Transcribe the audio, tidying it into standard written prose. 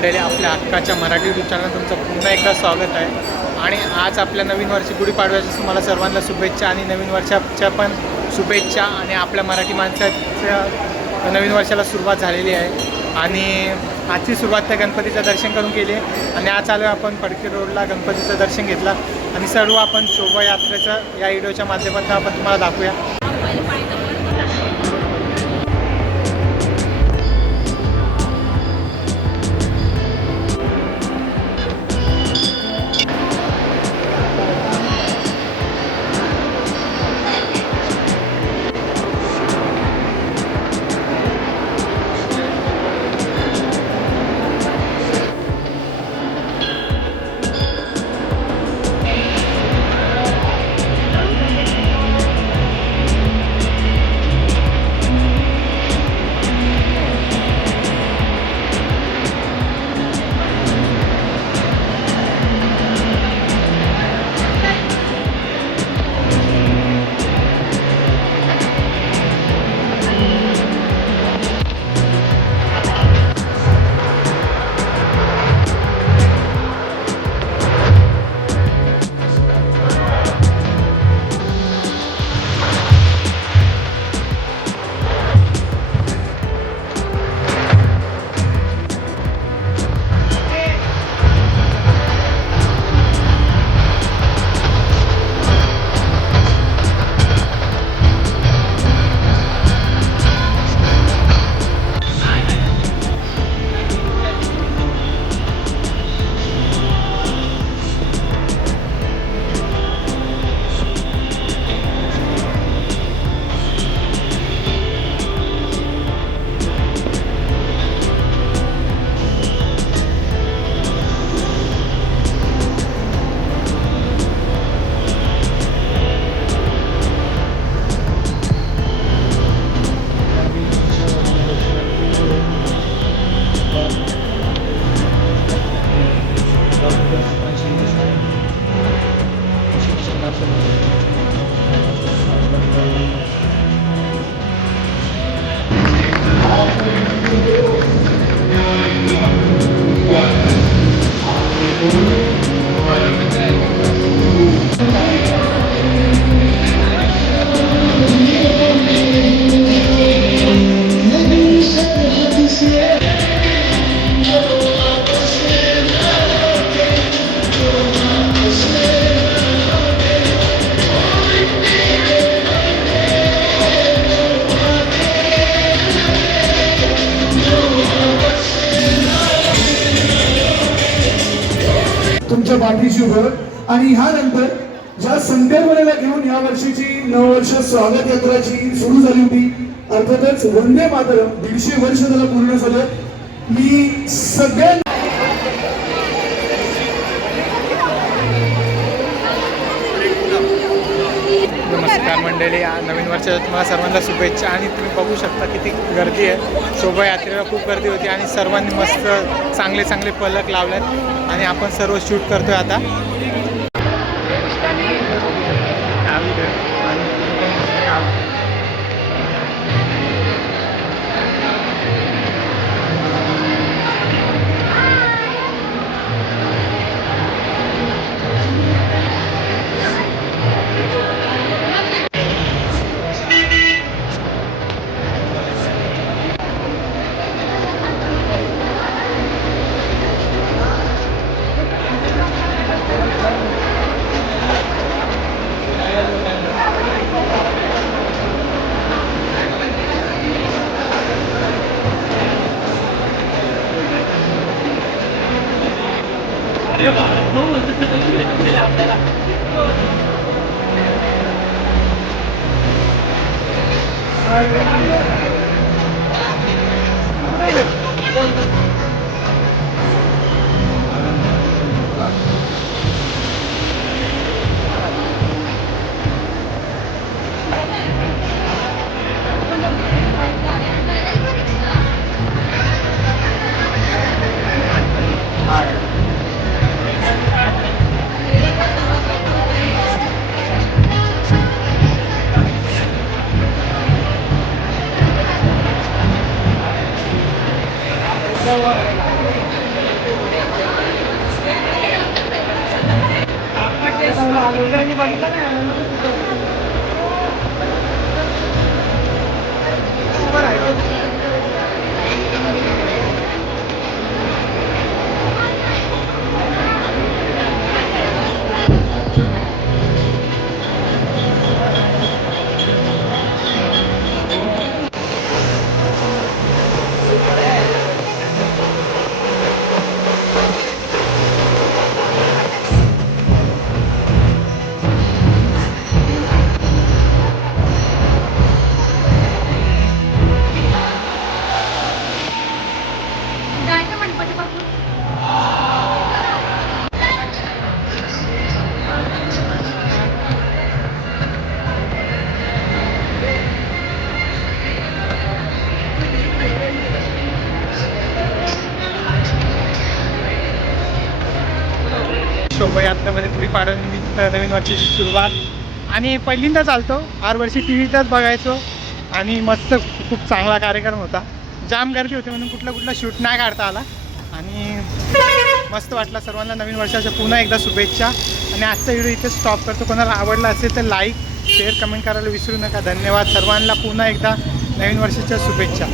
मंडळी, आपल्या हक्काच्या मराठी यूट्यूब चॅनल तुमचं पुन्हा एकदा स्वागत आहे. आणि आज आपल्या नवीन वर्षी गुढीपाडव्याच्या तुम्हाला सर्वांना शुभेच्छा आणि नवीन वर्षाच्या पण शुभेच्छा. आणि आपल्या मराठी माणसाच्या नवीन वर्षाला सुरुवात झालेली आहे आणि आजची सुरुवात त्या गणपतीचं दर्शन करून केली आहे. आणि आज आलो आपण फडके रोडला गणपतीचं दर्शन घेतलं आणि सर्व आपण शोभायात्रेचं या व्हिडिओच्या माध्यमातून आपण तुम्हाला दाखवूया. तुमच्या पाठीशी उभं. आणि ह्यानंतर ज्या संध्याकाळला घेऊन या वर्षीची नववर्ष स्वागत यात्राची सुरू झाली होती, अर्थातच वंदे मातरम 150 वर्ष त्याला पूर्ण झालं. मी सगळ्या नमस्कार मंडळी, नवीन वर्षाच्या तुम्हाला सर्वांना शुभेच्छा. आणि तुम्ही बघू शकता किती गर्दी आहे. शोभायात्रेला खूप गर्दी होती आणि सर्वांनी मस्त चांगले चांगले फलक लावलेत आणि आपण सर्व शूट करतोय आता. शोभायात्रेमध्ये गुढीपाडव्यानिमित्त नवीन वर्षाची सुरुवात. आणि पहिल्यांदा चालतो, हर वर्षी टी व्हीतच बघायचो आणि मस्त खूप चांगला कार्यक्रम होता. जाम गर्दी होती म्हणून कुठला शूट नाही काढता आला आणि मस्त वाटला. सर्वांना नवीन वर्षाच्या पुन्हा एकदा शुभेच्छा. आणि आजचा व्हिडिओ इथे स्टॉप करतो. कोणाला आवडला असेल तर लाईक शेअर कमेंट करायला विसरू नका. धन्यवाद. सर्वांना पुन्हा एकदा नवीन वर्षाच्या शुभेच्छा.